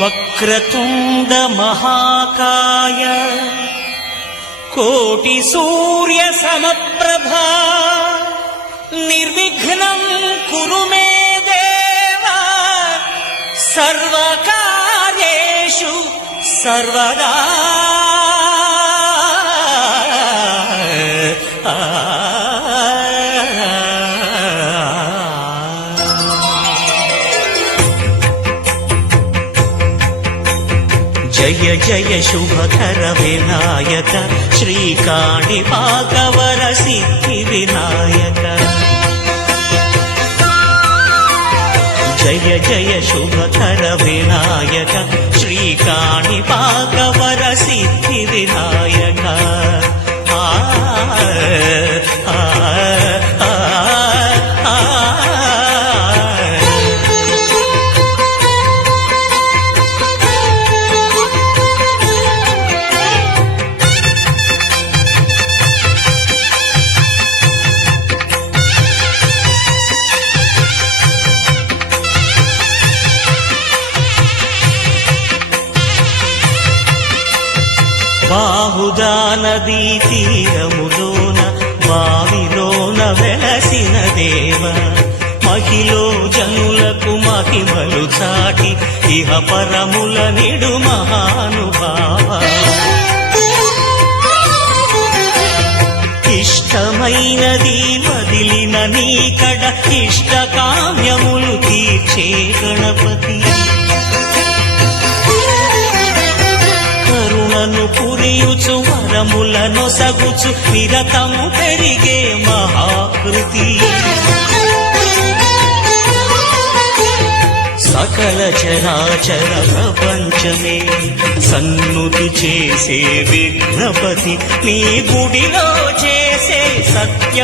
వక్రతుండ మహాకాయ కోటి సూర్య సమప్రభా నిర్విఘ్నం కురు మే దేవ సర్వకార్యేషు సర్వదా. జయ జయ శుభకర వినాయక శ్రీకాణిపాకవర సిద్ధి వినాయక. జయ జయ శుభకర వినాయక శ్రీకాణిపాకవర సిద్ధి వినాయక. బాహుదా నదీ తీరములోన బావిలోన వెలసిన దేవ మహిలో జనులకు మహిమలు చాటి ఇహ పరముల నిడు మహానుభావ. ఇష్టమైనది వదిలిన నీకడ ఇష్ట కామ్యములు తీర్చే గణపతి. కరుణను పురియుచు వరములను సగుచు నిరతము పెరిగే మహాకృతి. సకల చరాచర ప్రపంచమే సన్నుతి చేసే విఘ్నపతి నీ గుడిలో చేసే సత్య